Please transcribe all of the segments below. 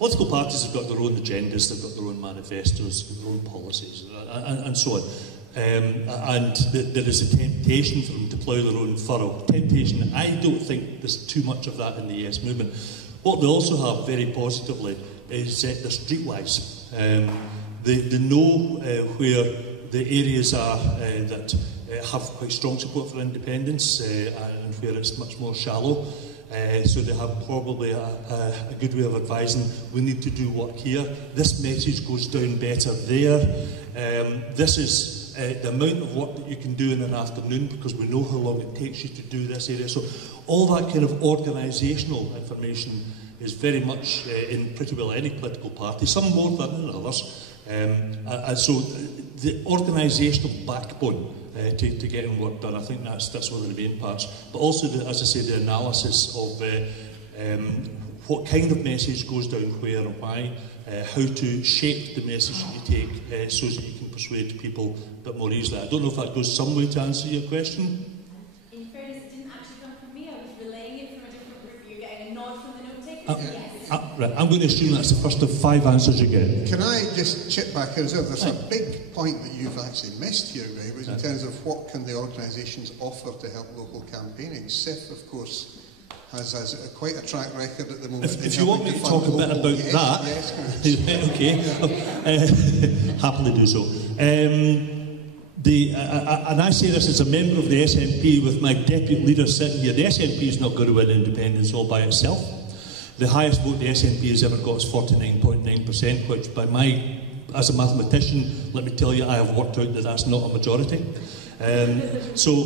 Political parties have got their own agendas, they've got their own manifestos, their own policies, and so on. And there is a temptation for them to plough their own furrow. Temptation, I don't think there's too much of that in the Yes movement. What they also have very positively is they're streetwise. They know where the areas are that have quite strong support for independence and where it's much more shallow. So they have probably a good way of advising, we need to do work here. This message goes down better there. This is the amount of work that you can do in an afternoon because we know how long it takes you to do this area. So all that kind of organisational information is very much in pretty well any political party, some more than in others. And so the organisational backbone to getting work done, I think that's one of the main parts. But also, as I say, the analysis of what kind of message goes down where and why, how to shape the message that you take so that you can persuade people a bit more easily. I don't know if that goes some way to answer your question. In fairness, it didn't actually come from me. I was relaying it from a different group. You're getting a nod from the note takers. Yes. Right, I'm going to assume that's the first of 5 answers you get. Can I just chip back in as well? There's a big point that you've actually missed here, Ray, was in terms of what can the organisations offer to help local campaigning. SIF, of course, has quite a track record at the moment. If you want me to talk a bit about that, yes, okay, happily do so. And I say this as a member of the SNP with my deputy leader sitting here. The SNP is not going to win independence all by itself. The highest vote the SNP has ever got is 49.9%, which as a mathematician, let me tell you, I have worked out that that's not a majority. So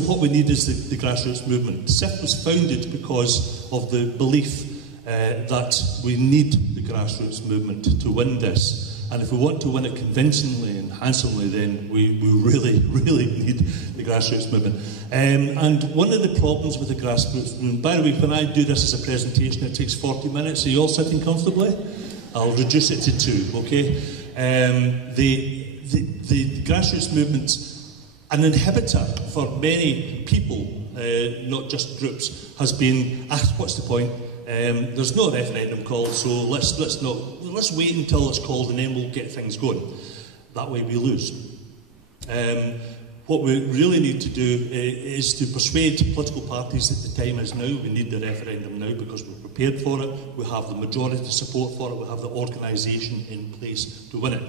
what we need is the grassroots movement. SIF was founded because of the belief that we need the grassroots movement to win this. And if we want to win it convincingly and handsomely, then we really, really need the grassroots movement. And one of the problems with the grassroots movement, by the way, when I do this as a presentation, it takes 40 minutes. Are you all sitting comfortably? I'll reduce it to 2, okay? The grassroots movement's an inhibitor for many people, not just groups, has been, what's the point? There's no referendum called, so let's wait until it's called and then we'll get things going. That way we lose. What we really need to do is to persuade political parties that the time is now. We need the referendum now because we're prepared for it. We have the majority support for it. We have the organisation in place to win it.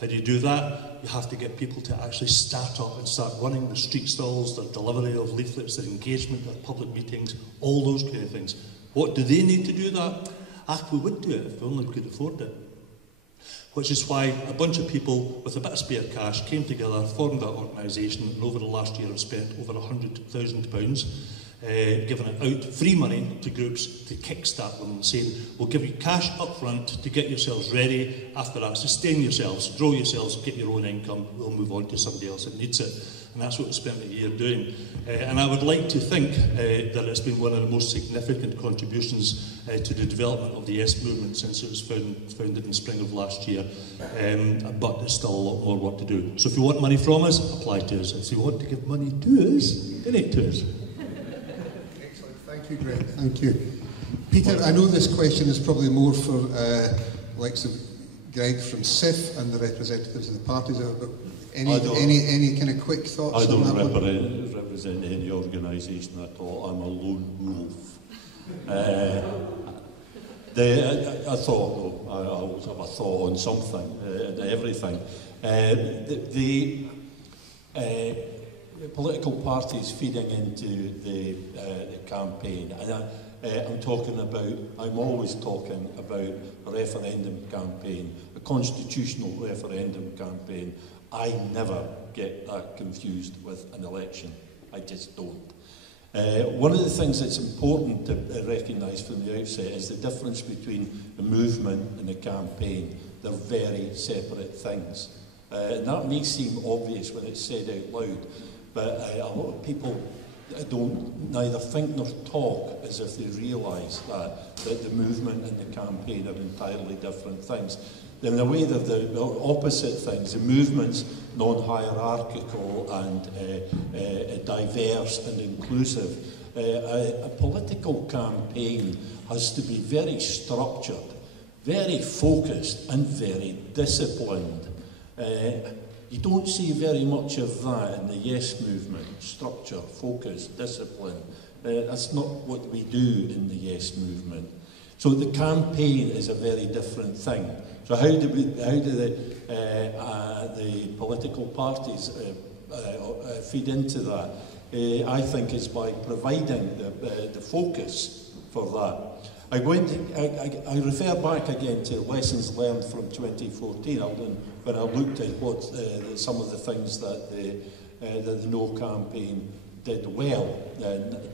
How do you do that? You have to get people to actually start up and start running the street stalls, their delivery of leaflets, their engagement, their public meetings, all those kind of things. What do they need to do that? We would do it if we only could afford it. Which is why a bunch of people with a bit of spare cash came together, formed that organisation, and over the last year have spent over £100,000 giving it out, free money to groups to kickstart them, saying, we'll give you cash up front to get yourselves ready. After that, sustain yourselves, grow yourselves, get your own income, we'll move on to somebody else that needs it. And that's what we spent a year doing. And I would like to think that it's been one of the most significant contributions to the development of the Yes movement since it was founded in spring of last year. But there's still a lot more work to do. So if you want money from us, apply to us. If you want to give money to us, donate to us. Excellent. Thank you, Greg. Thank you. Peter, I know this question is probably more for likes of Greg from SIF and the representatives of the parties, but any kind of quick thoughts? I don't represent any organisation at all. I'm a lone wolf. I thought, I always have a thought on something and everything. The political parties feeding into the campaign, and I'm always talking about a referendum campaign, a constitutional referendum campaign. I never get that confused with an election. I just don't. One of the things that's important to recognise from the outset is the difference between the movement and the campaign. They're very separate things. And that may seem obvious when it's said out loud, but a lot of people don't neither think nor talk as if they realise that the movement and the campaign are entirely different things. In a way, they're the opposite things. The movement's non-hierarchical and diverse and inclusive, A political campaign has to be very structured, very focused and very disciplined. You don't see very much of that in the Yes movement. Structure, focus, discipline. That's not what we do in the Yes movement. So the campaign is a very different thing. So how do the political parties feed into that? I think is by providing the focus for that. I refer back again to lessons learned from 2014 when I looked at what some of the things that the No campaign did well.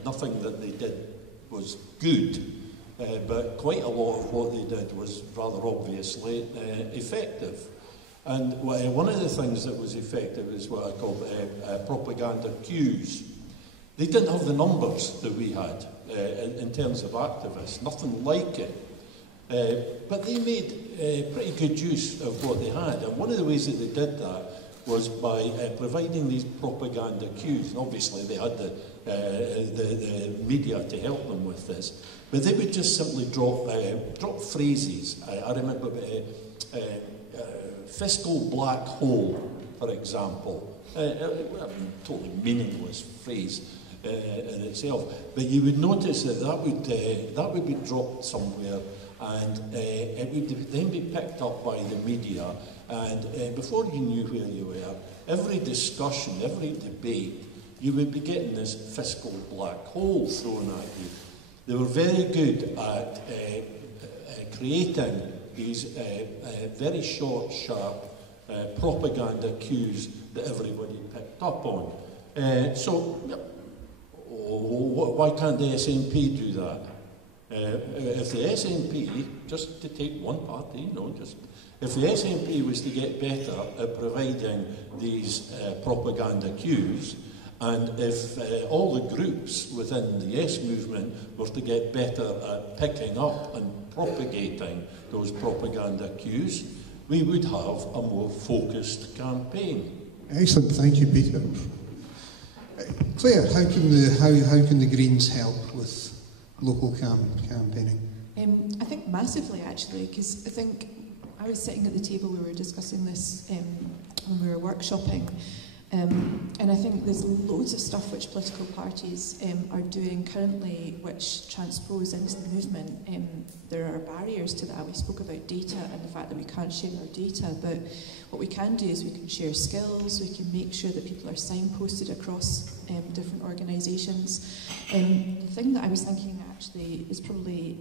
Nothing that they did was good, but quite a lot of what they did was rather obviously effective. And one of the things that was effective is what I call propaganda cues. They didn't have the numbers that we had in terms of activists, nothing like it. But they made pretty good use of what they had. And one of the ways that they did that was by providing these propaganda cues. And obviously they had the media to help them with this. But they would just simply drop phrases. I remember fiscal black hole, for example. A totally meaningless phrase in itself. But you would notice that would be dropped somewhere, and it would then be picked up by the media. And before you knew where you were, every discussion, every debate, you would be getting this fiscal black hole thrown at you. They were very good at creating these very short, sharp propaganda cues that everybody picked up on. Why can't the SNP do that? If the SNP, just to take one party, if the SNP was to get better at providing these propaganda cues, and if all the groups within the Yes movement were to get better at picking up and propagating those propaganda cues, we would have a more focused campaign. Excellent, thank you, Peter. Claire, how can the Greens help with local campaigning? I think massively, actually, because I think I was sitting at the table, we were discussing this when we were workshopping, and I think there's loads of stuff which political parties are doing currently which transpose into the movement. There are barriers to that. We spoke about data and the fact that we can't share our data, but what we can do is we can share skills, we can make sure that people are signposted across different organisations. The thing that I was thinking actually is probably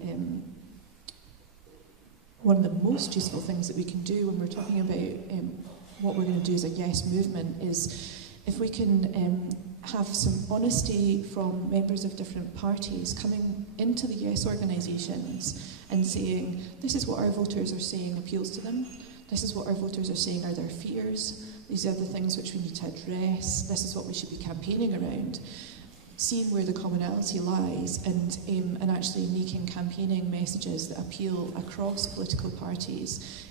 one of the most useful things that we can do when we're talking about what we're going to do as a Yes movement is if we can have some honesty from members of different parties coming into the Yes organisations and saying, this is what our voters are saying appeals to them, this is what our voters are saying are their fears, these are the things which we need to address, this is what we should be campaigning around. Seeing where the commonality lies and actually making campaigning messages that appeal across political parties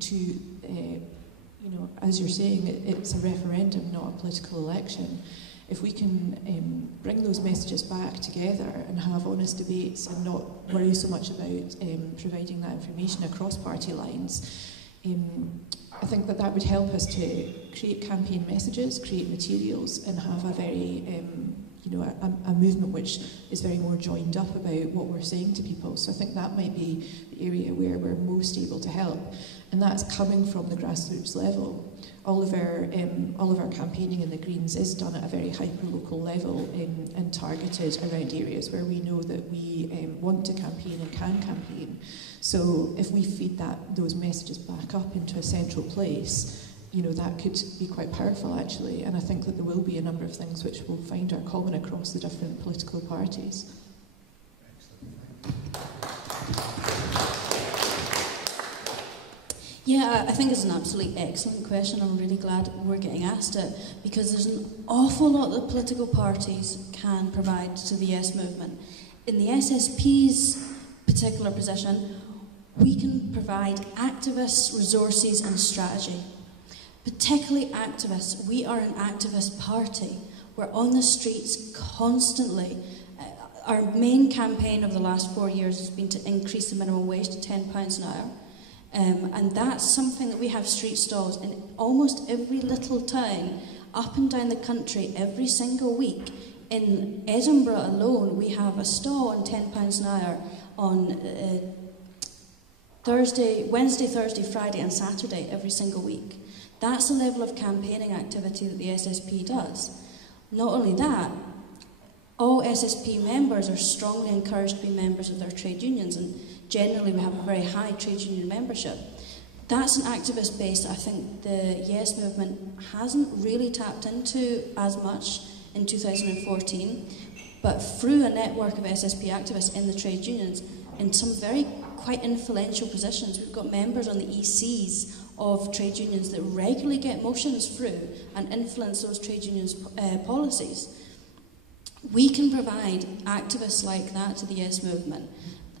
to as you're saying, it's a referendum, not a political election. If we can bring those messages back together and have honest debates and not worry so much about providing that information across party lines, I think that would help us to create campaign messages, create materials, and have a very a movement which is very more joined up about what we're saying to people. So I think that might be the area where we're most able to help, and that's coming from the grassroots level. All of our campaigning in the Greens is done at a very hyper-local level and targeted around areas where we know that we want to campaign and can campaign. So if we feed those messages back up into a central place, that could be quite powerful actually, and I think that there will be a number of things which will find are common across the different political parties. Yeah, I think it's an absolutely excellent question. I'm really glad we're getting asked it, because there's an awful lot that political parties can provide to the Yes movement. In the SSP's particular position, we can provide activists, resources and strategy. Particularly activists. We are an activist party. We're on the streets constantly Our main campaign over the last 4 years has been to increase the minimum wage to £10 an hour. And that's something that we have street stalls in almost every little town up and down the country every single week. In Edinburgh alone, we have a stall on £10 an hour on Wednesday, Thursday, Friday and Saturday every single week. That's the level of campaigning activity that the SSP does. Not only that, all SSP members are strongly encouraged to be members of their trade unions, and generally we have a very high trade union membership. That's an activist base that I think the Yes movement hasn't really tapped into as much in 2014, but through a network of SSP activists in the trade unions, in some very quite influential positions, we've got members on the ECs of trade unions that regularly get motions through and influence those trade unions' policies. We can provide activists like that to the Yes movement.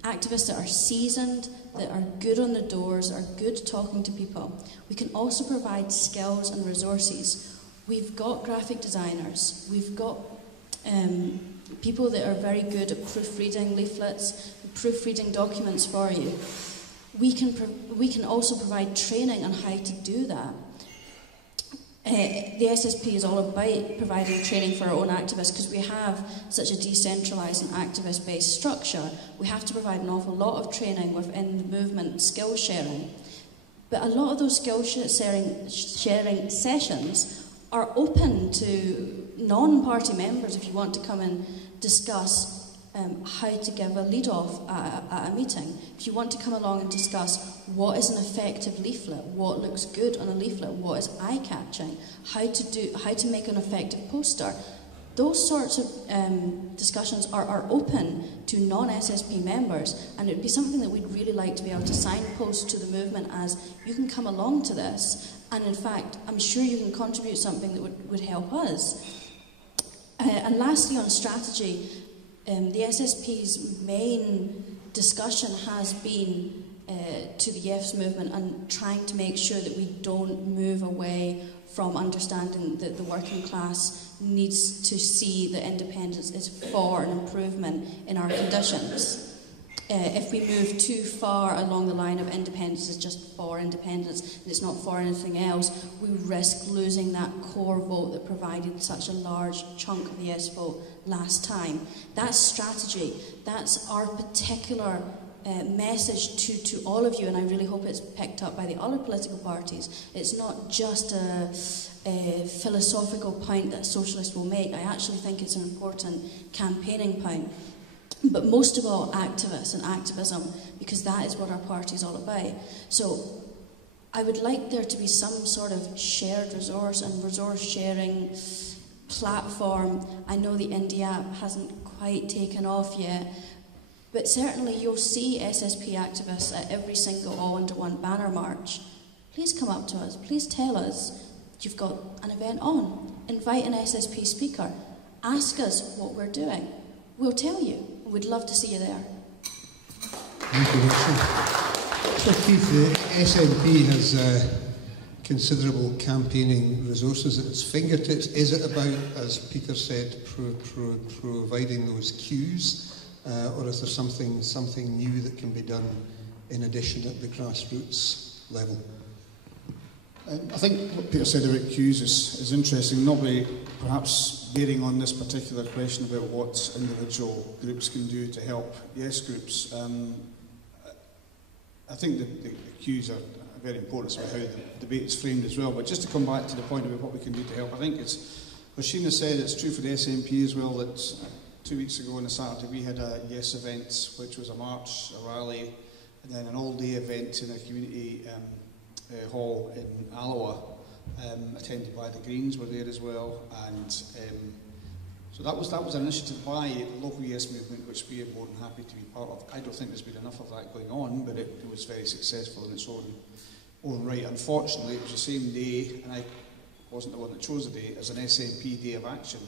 Activists that are seasoned, that are good on the doors, are good talking to people. We can also provide skills and resources. We've got graphic designers. We've got people that are very good at proofreading leaflets, proofreading documents for you. We can also provide training on how to do that. The SSP is all about providing training for our own activists because we have such a decentralised and activist-based structure. We have to provide an awful lot of training within the movement, skill sharing. But a lot of those skill sharing sessions are open to non-party members if you want to come and discuss how to give a lead-off at a meeting. If you want to come along and discuss what is an effective leaflet, what looks good on a leaflet, what is eye-catching, how to make an effective poster, those sorts of discussions are open to non-SSP members, and it would be something that we'd really like to be able to signpost to the movement as you can come along to this, and in fact, I'm sure you can contribute something that would help us. And lastly, on strategy, the SSP's main discussion has been to the Yes movement and trying to make sure that we don't move away from understanding that the working class needs to see that independence is for an improvement in our conditions. If we move too far along the line of independence is just for independence and it's not for anything else, we risk losing that core vote that provided such a large chunk of the yes vote last time. That's strategy. That's our particular message to all of you, and I really hope it's picked up by the other political parties. It's not just a philosophical point that socialists will make. I actually think it's an important campaigning point. But most of all, activists and activism, because that is what our party is all about. So I would like there to be some sort of shared resource and resource sharing platform. I know the Indie app hasn't quite taken off yet, but certainly you'll see SSP activists at every single All Under One banner march. Please come up to us. Please tell us you've got an event on. Invite an SSP speaker. Ask us what we're doing. We'll tell you. We'd love to see you there. Thank you, Richard. So Keith, the SNP has considerable campaigning resources at its fingertips. Is it about, as Peter said, providing those cues, or is there something new that can be done in addition at the grassroots level? I think what Peter said about cues is interesting, not very perhaps bearing on this particular question about what individual groups can do to help yes groups. I think the cues are very important about how the debate is framed as well, but just to come back to the point about what we can do to help, I think it's, as Sheena said, it's true for the SNP as well that 2 weeks ago on a Saturday we had a yes event, which was a march, a rally, and then an all-day event in a community hall in Alloa, attended by the Greens were there as well, and so that was an initiative by the local Yes movement, which we are more than happy to be part of. I don't think there's been enough of that going on, but it was very successful in its own right. Unfortunately, it was the same day, and I wasn't the one that chose the day, as an SNP Day of Action,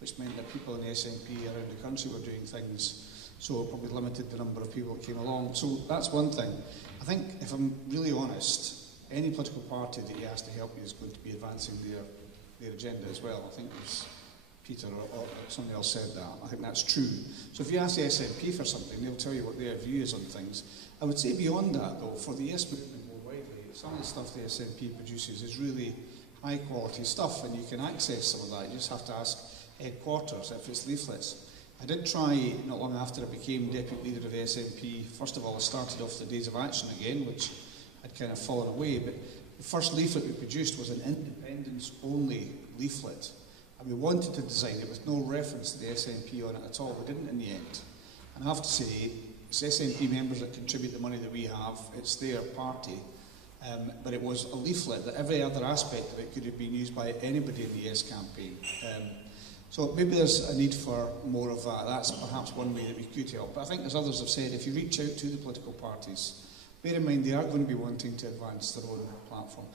which meant that people in the SNP around the country were doing things, so it probably limited the number of people that came along. So that's one thing. I think, if I'm really honest, any political party that you ask to help you is going to be advancing their agenda as well. I think there's Peter or somebody else said that. I think that's true. So if you ask the SNP for something, they'll tell you what their view is on things. I would say beyond that, though, for the Yes movement more widely, some of the stuff the SNP produces is really high quality stuff, and you can access some of that. You just have to ask headquarters if it's leaflets. I did try, not long after I became deputy leader of the SNP, first of all I started off the Days of Action again, which had kind of fallen away, but the first leaflet we produced was an independence-only leaflet. And we wanted to design it with no reference to the SNP on it at all. We didn't in the end. And I have to say, it's SNP members that contribute the money that we have. It's their party. But it was a leaflet that every other aspect of it could have been used by anybody in the Yes campaign. So maybe there's a need for more of that. That's perhaps one way that we could help. But I think, as others have said, if you reach out to the political parties, bear in mind they are going to be wanting to advance their own platform.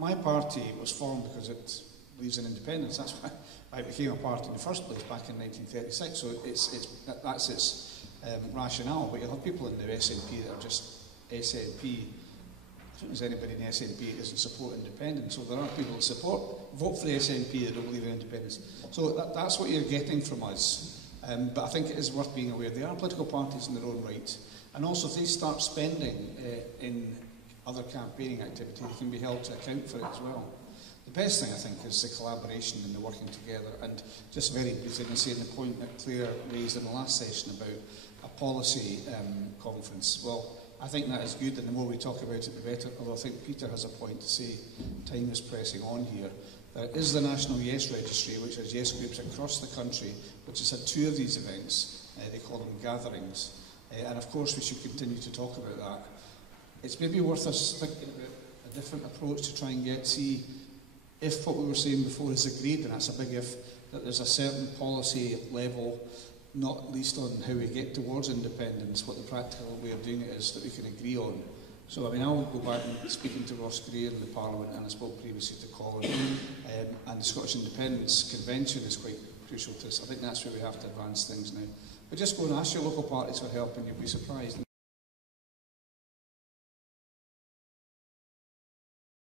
My party was formed because it believes in independence. That's why I became a party in the first place back in 1936. So that's its rationale. But you'll have people in the SNP that are just SNP. I don't think there's anybody in the SNP that doesn't support independence. So there are people that vote for the SNP that don't believe in independence. So that's what you're getting from us. But I think it is worth being aware. They are political parties in their own right. And also if they start spending in other campaigning activity, they can be held to account for it as well. The best thing, I think, is the collaboration and the working together. And just very briefly, I'm saying the point that Claire raised in the last session about a policy conference. Well, I think that is good, and the more we talk about it, the better. Although I think Peter has a point to say, time is pressing on here. There is the National Yes Registry, which has yes groups across the country, which has had 2 of these events. They call them gatherings. And of course, we should continue to talk about that. It's maybe worth us thinking about a different approach to try and see if what we were saying before is agreed, and that's a big if, that there's a certain policy level, not least on how we get towards independence, what the practical way of doing it is that we can agree on. So, I mean, I'll go back and speaking to Ross Gray in the Parliament, and I spoke previously to Colin, and the Scottish Independence Convention is quite crucial to us. I think that's where we have to advance things now. But just go and ask your local parties for help, and you'll be surprised.